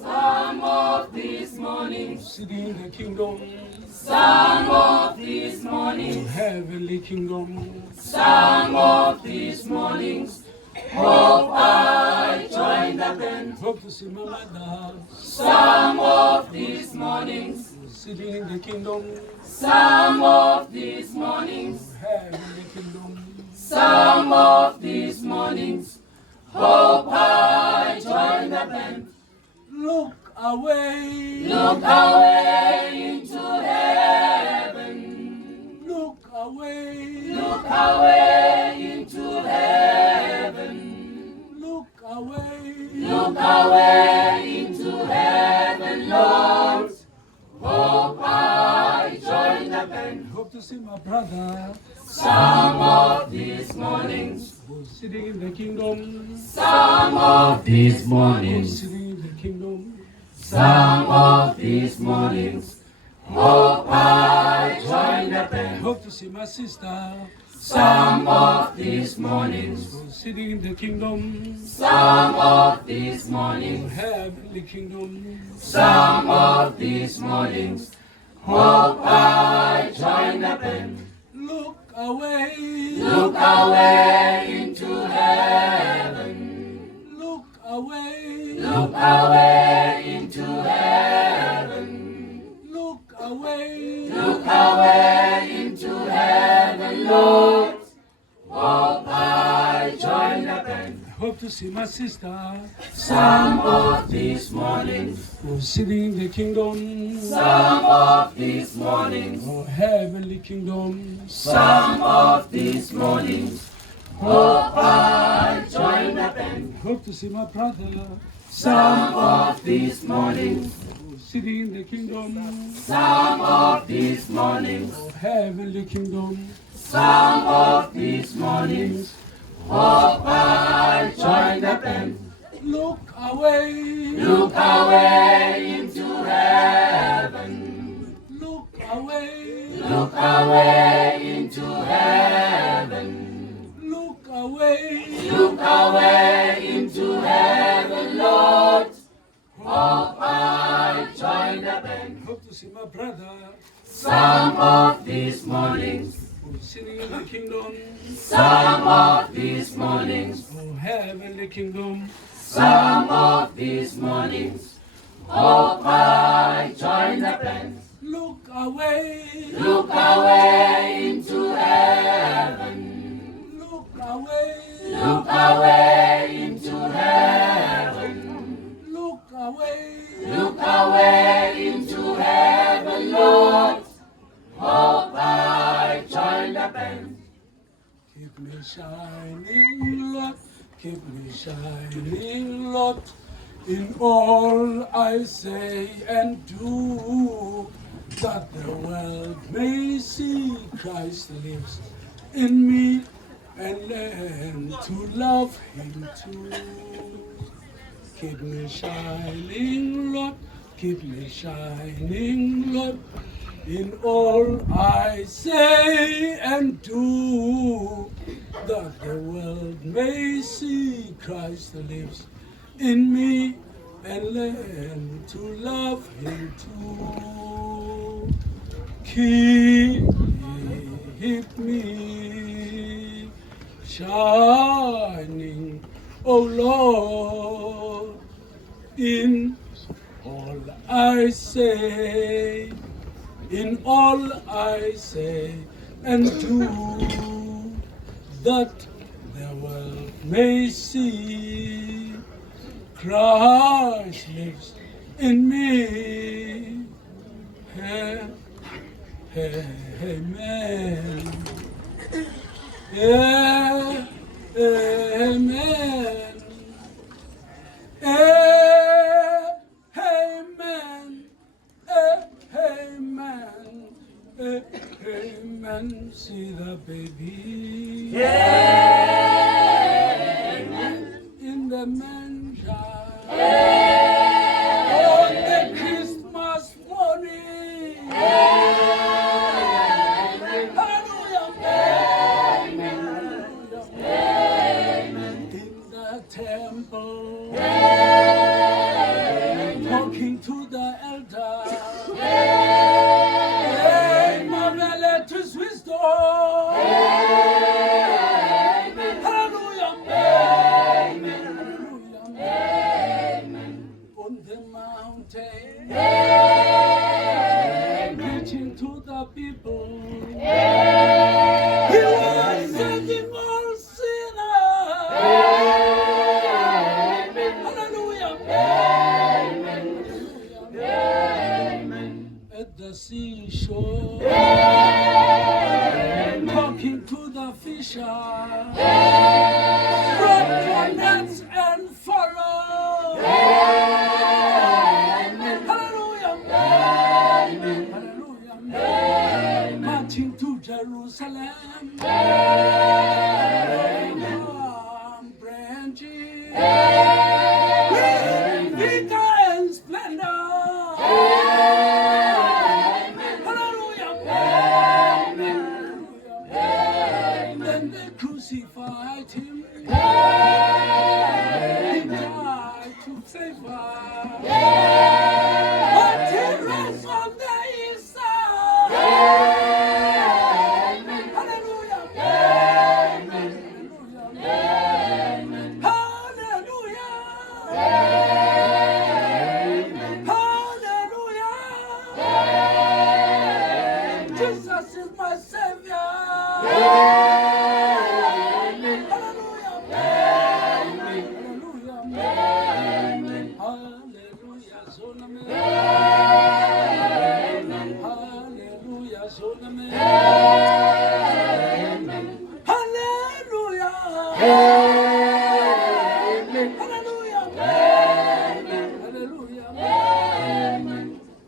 Some of these mornings, sitting in the kingdom, some of these mornings, heavenly kingdom. some of these mornings, hope I join the band. Hope to see my mother Some of these mornings, sitting in the kingdom, some of these mornings, heavenly kingdom. some of these mornings, hope I join the band. Look away, Look away into heaven. look away, Look away into heaven. look away. Look away into heaven, Lord. Hope I join the band. Hope to see my brother Some of these mornings, sitting in the kingdom, some of these mornings, sitting in the kingdom. some of these mornings, hope I join the band. Hope to see my sister Some of these mornings, sitting in the kingdom, some of these mornings, heavenly kingdom. some of these mornings, hope I join the band. Look away, Look away into heaven. look away, Look away into heaven. look away. Look away into heaven, Lord. Hope I join the band. Hope to see my sister Some of these mornings, sitting in the kingdom, some of these mornings, heavenly kingdom. some of these mornings, hope I join the band. Hope to see my brother Some of these mornings, sitting in the kingdom, some of these mornings, heavenly kingdom. some of these mornings, hope I join the band. Look away, Look away into heaven. look away, Look away into heaven. look away. Look away into heaven, Lord. Hope I join the band. Hope to see my brother Some of these mornings, sitting in the kingdom, some of these mornings, heavenly kingdom. some of these mornings, hope I join the band. Look away, Look away into heaven. look away, Look away into heaven. look away. Look away into heaven, Lord. Hope I join the band. Keep me shining, Lord. Keep me shining, Lord. In all I say and do, that the world may see Christ lives in me and learn to love Him too. Keep me shining, Lord. Keep me shining, Lord. In all I say and do, that the world may see Christ lives in me and learn to love Him too. Keep keep me shining, oh Lord, in all I say, in all I say and do, that the world may see Christ lives in me. Amen. Amen. Amen. Amen. Amen. See the baby. Amen. In the manger. On the Christmas morning. Hallelujah. Amen. In the temple. Talking to the elder. Marvelous his wisdom. Hallelujah. Hallelujah. On the mountain. Preaching to the people. He was saving all sinners. Hallelujah. At the seashore, talking to the fisher, brought your nets and follow. Hallelujah. Hallelujah. Marching to Jerusalem, branches, with vigor and splendor. Then they crucified him. He died to save us. But he rose on the east side. Hallelujah. Hallelujah. Hallelujah. Jesus is my Savior.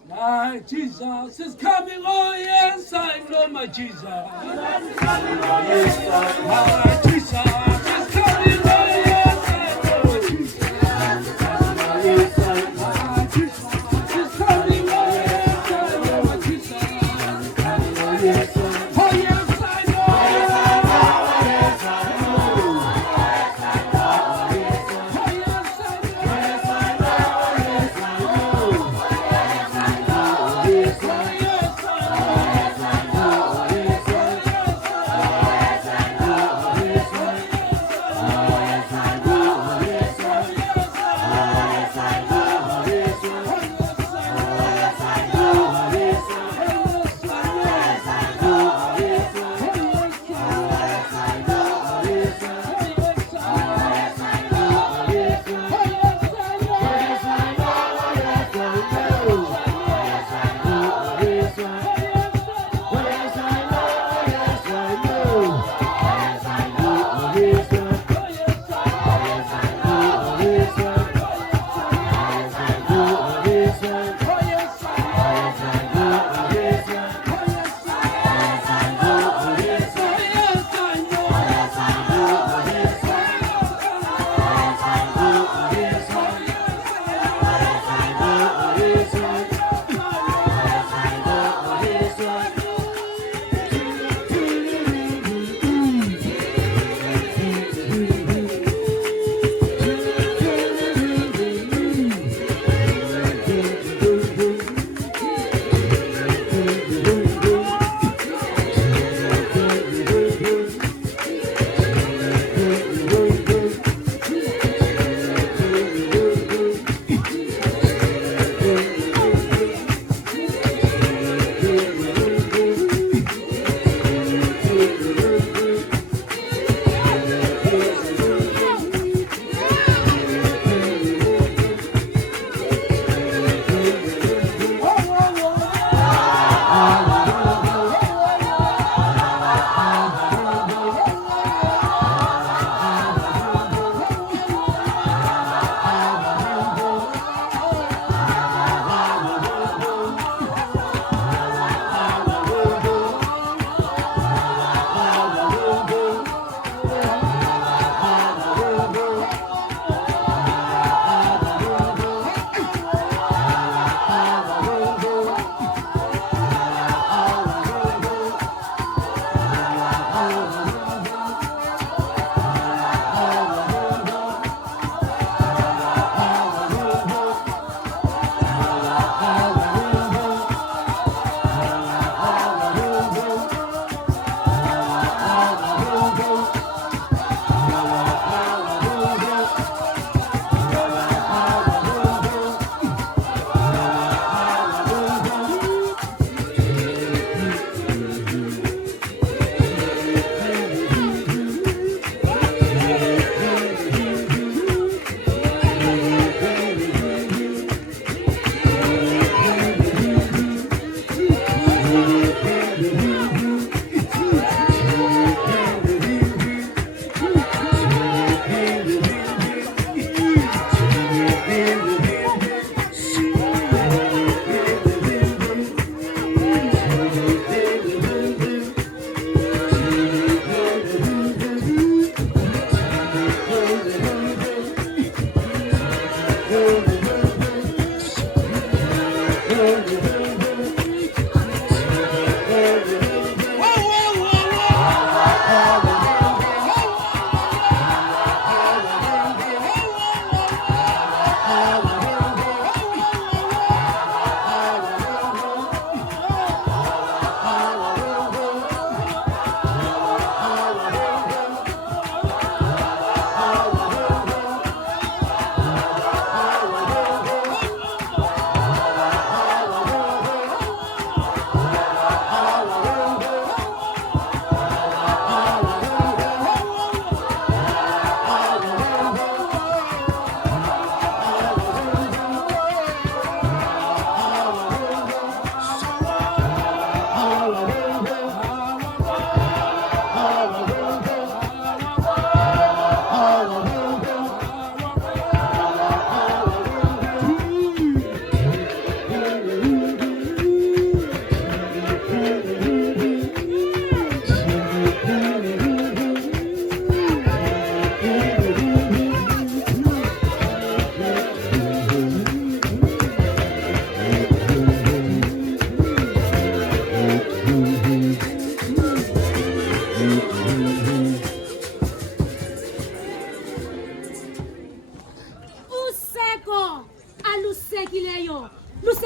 My Jesus is coming, oh yes, I know my Jesus. My Jesus is coming, oh yes, I know my Jesus. My Jesus is coming, oh yes, I know my Jesus. Oh yes, I know.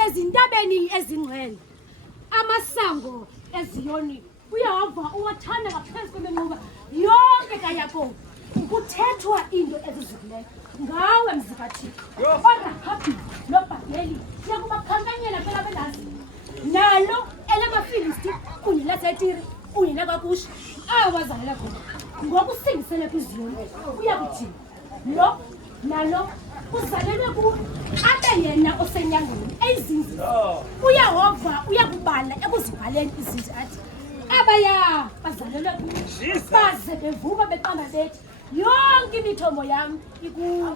nasezintabeni ezingcwele amasango eziyoni uyahamba uwathanda ngaphezu kwemenquba yonke kaYakobi kuthethwa into ezizukileyo ngawe mzikathixo oRahabi noBhabheli yakubakhankanyela phela belazini nalo elamafilisti kunye laseTire kunye nakwakushi awazalela khona ngokusingisele kwiziyoni uyakuthini lo nalo uzalelwe kuwo abe yena osenyangweni eyizinzile uyahova uyakubala ekuzibhaleni izinto athi abaya bazalelwe kuwo baze bevuka beqamba bethi yonke imithombo yami ikuwo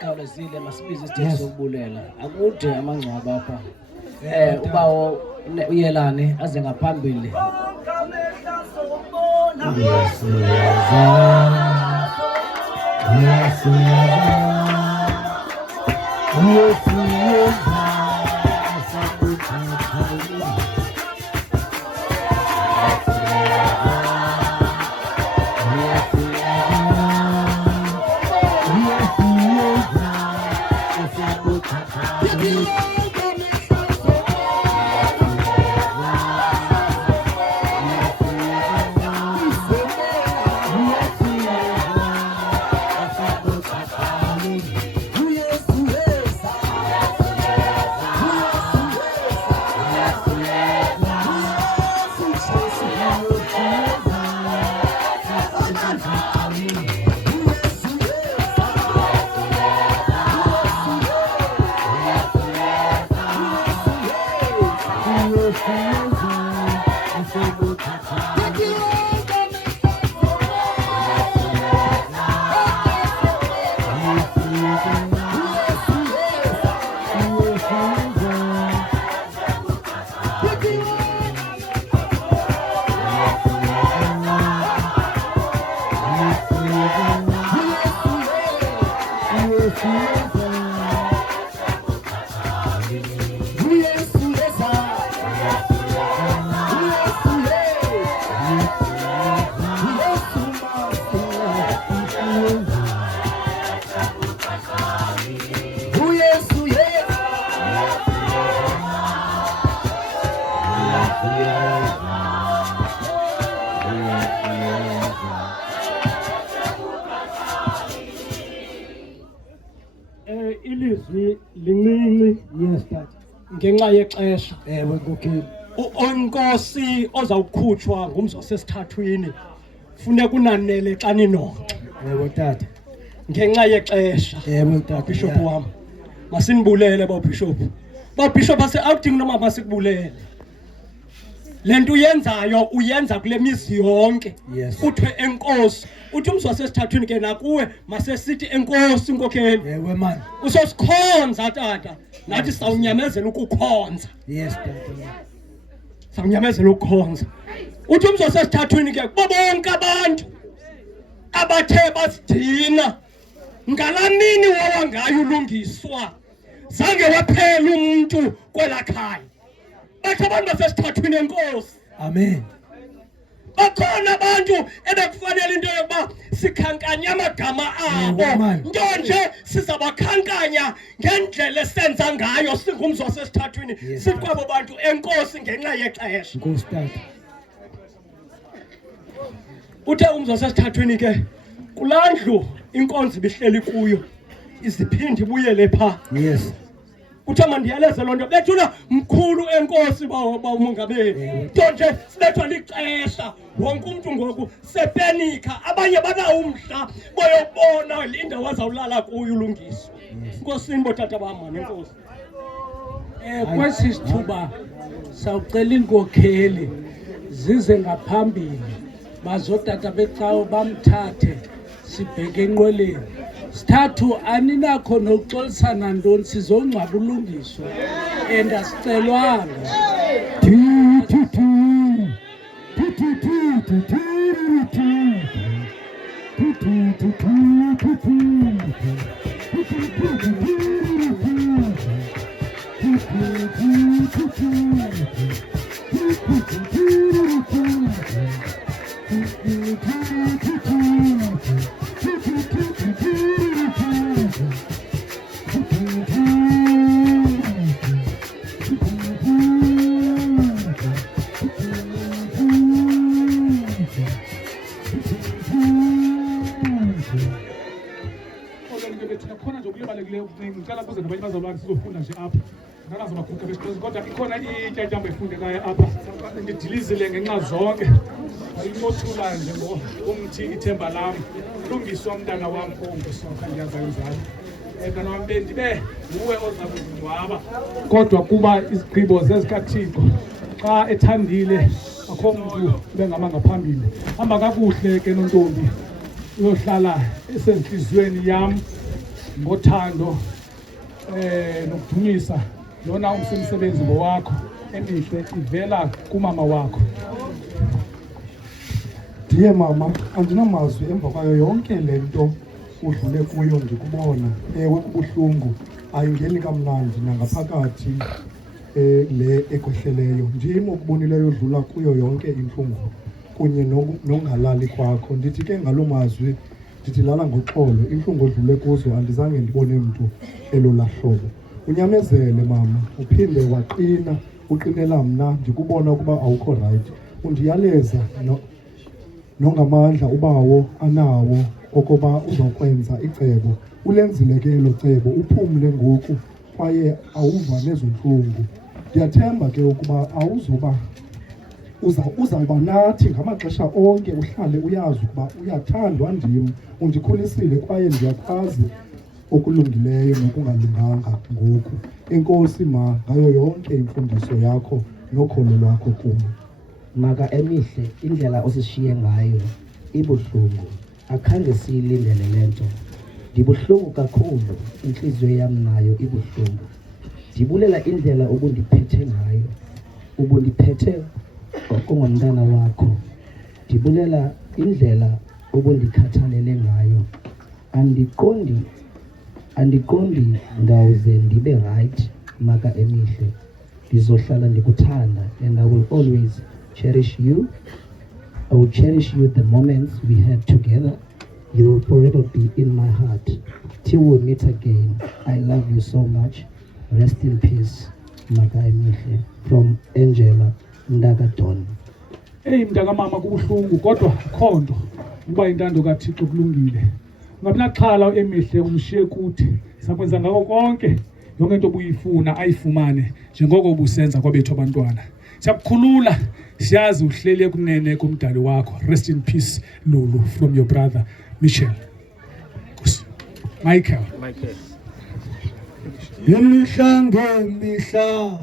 Sikhawulezile masibize isiteshi sokubulela akude amangcwaba apha uba uyelane aze ngaphambili ilizwi lincinci yes dad ngenxa yexesha nkokheli onkosi ozawukhutshwa ngumzi wasesithathwini funeka unanele xa ninonke tata ngenxa yexesha tata bishop wam masinibulele bishop ase-outing noma masikubulele le nto uyenzayo uyenza kule mizi yonke Yes. kuthiwe enkosi uthi umzi wasesithathwini ke nakuwe masesithi enkosi nkokheli man usosikhonza tata nathi sawunyamezela ukukhonza yes dad sawunyamezela ukukhonza uthi umzi wasesithathwini ke kubo bonke abantu abathe basidina ngalaa mini wawangayo ulungiswa zange waphela umntu kwelaa khaya bathi abantu basesithathwini enkosi amen bakhona abantu ebekufanele into yokuba sikhankanye amagama abo man. nto nje sizabakhankanya ngendlela esenza ngayo singumzi wasesithathwini Yes, sithi kwabo bantu enkosi ngenxa yexesha nkosi dad uthe umzi wasesithathwini ke kulaa ndlu inkonzo ibihleli kuyo iziphinde ibuyele phaa yes uthe mandiyaleze loo nto bethuna mkhulu enkosi bawumongameli nto nje sibethwa lixesha wonke umntu ngoku sepenika abanye banawo umdla boyobona indawo azawulala kuyo ulungiswa nkosini botata bam mani enkosi kwesi sithuba sawucela iinkokheli zize ngaphambili bazotata becawe bamthathe sibheke enqweleni sithathu aninakho nokuxolisana ntoni sizongcwaba ulungiswa and asicelwanga Xolweni ke bethina khona nje okulibalelekileyo okuncane ngicela kuze nabanye bazalwane sizofunda nje apha nganazo maguqa besixhosa kodwa ikhona intyantyambo efundekayo apha ngidilizile ngenxa zonke ayimothula nje ngomthi ithemba lam lungiswa umntana wam ongusoka ndiyazayo njalo mntana wam bendibe nguwe oza kuzingcwaba kodwa kuba izigqibo zezikaThixo xa ethandile akho mntu bengama ngaphambili hamba kakuhle ke nontombi uyohlala esenhliziyweni yam ngothando nokudumisa lona umsebenzi ngowakho emihle ivela kumama wakho. Ndiye mama, andinamazwi emva kwayo yonke le nto udlule kuyo ndikubona. Ewe kubuhlungu, ayingeni kamnandi nangaphakathi le ekwehleleyo. Ndim okubonileyo odlula kuyo yonke intlungu kunye nongalali kwakho. Ndithi ke ngaloo mazwi ndithi lala ngoxolo, intlungu odlule kuzo andizange ndibone mntu elola hlobo. Unyamezele mama, uphinde waqina, uqinela mna ndikubona ukuba awukho right. Undiyaleza nongamandla ubawo anawo okoba uzawukwenza icebo. Ulenzile ke elo cebo, uphumle ngoku kwaye awuva nezo ntlungu. Ndiyathemba ke ukuba uzawuba nathi ngamaxesha onke, uhlale uyazi ukuba uyathandwa ndim, undikhulisile kwaye ndiyakwazi okulungileyo nokungalunganga ngoku. Enkosi ma ngayo yonke imfundiso yakho nokholo lwakho kum. Maka emihle, indlela osishiye ngayo ibuhlungu, akhange siyilindele le nto. Ndibuhlungu kakhulu, inhliziyo yam nayo ibuhlungu. Ndibulela indlela ubundiphethe ngayo, ubundiphethe okungomntana wakho. Ndibulela indlela ubundikhathalele ngayo. Andiqondi ndawuze ndibe right, maka emihle. Ndizohlala ndikuthanda and I will always cherish you. I will cherish you the moments we had together. You will forever be in my heart till we meet again. I love you so much. Rest in peace, maka emihle. From Angela Ndakadon. Mntaka mama kubuhlungu kodwa khonto uba intando kaThixo kulungile. Ungabi naxhala emihle umshiye kuthi. Sakwenza ngako konke yonke into obuyifuna ayifumane njengoko ubusenza kwabethu abantwana. Siyakukhulula, siyazi uhleli ekunene komdali wakho. Rest in peace Lulu, from your brother Michael. Imihla ngemihla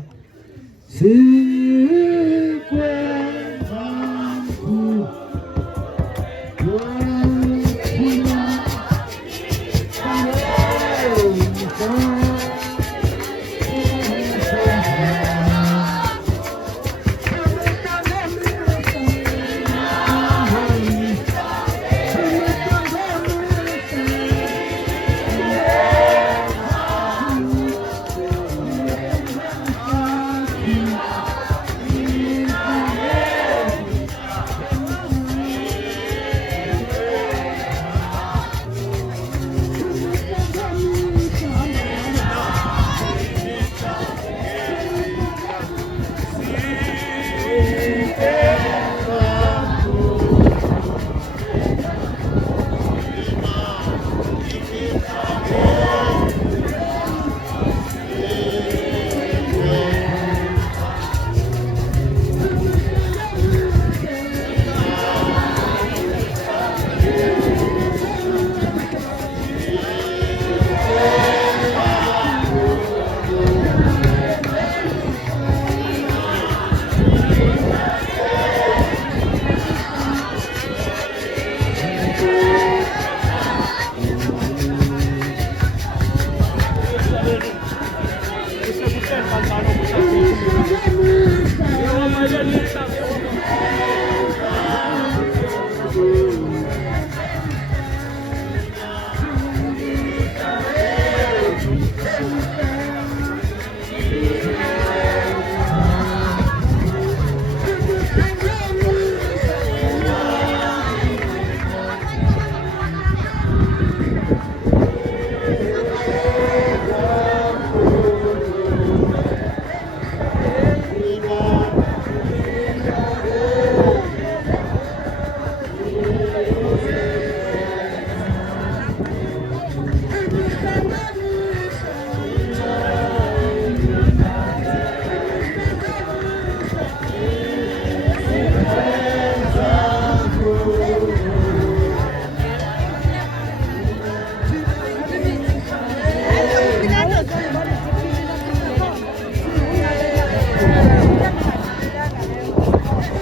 sikwe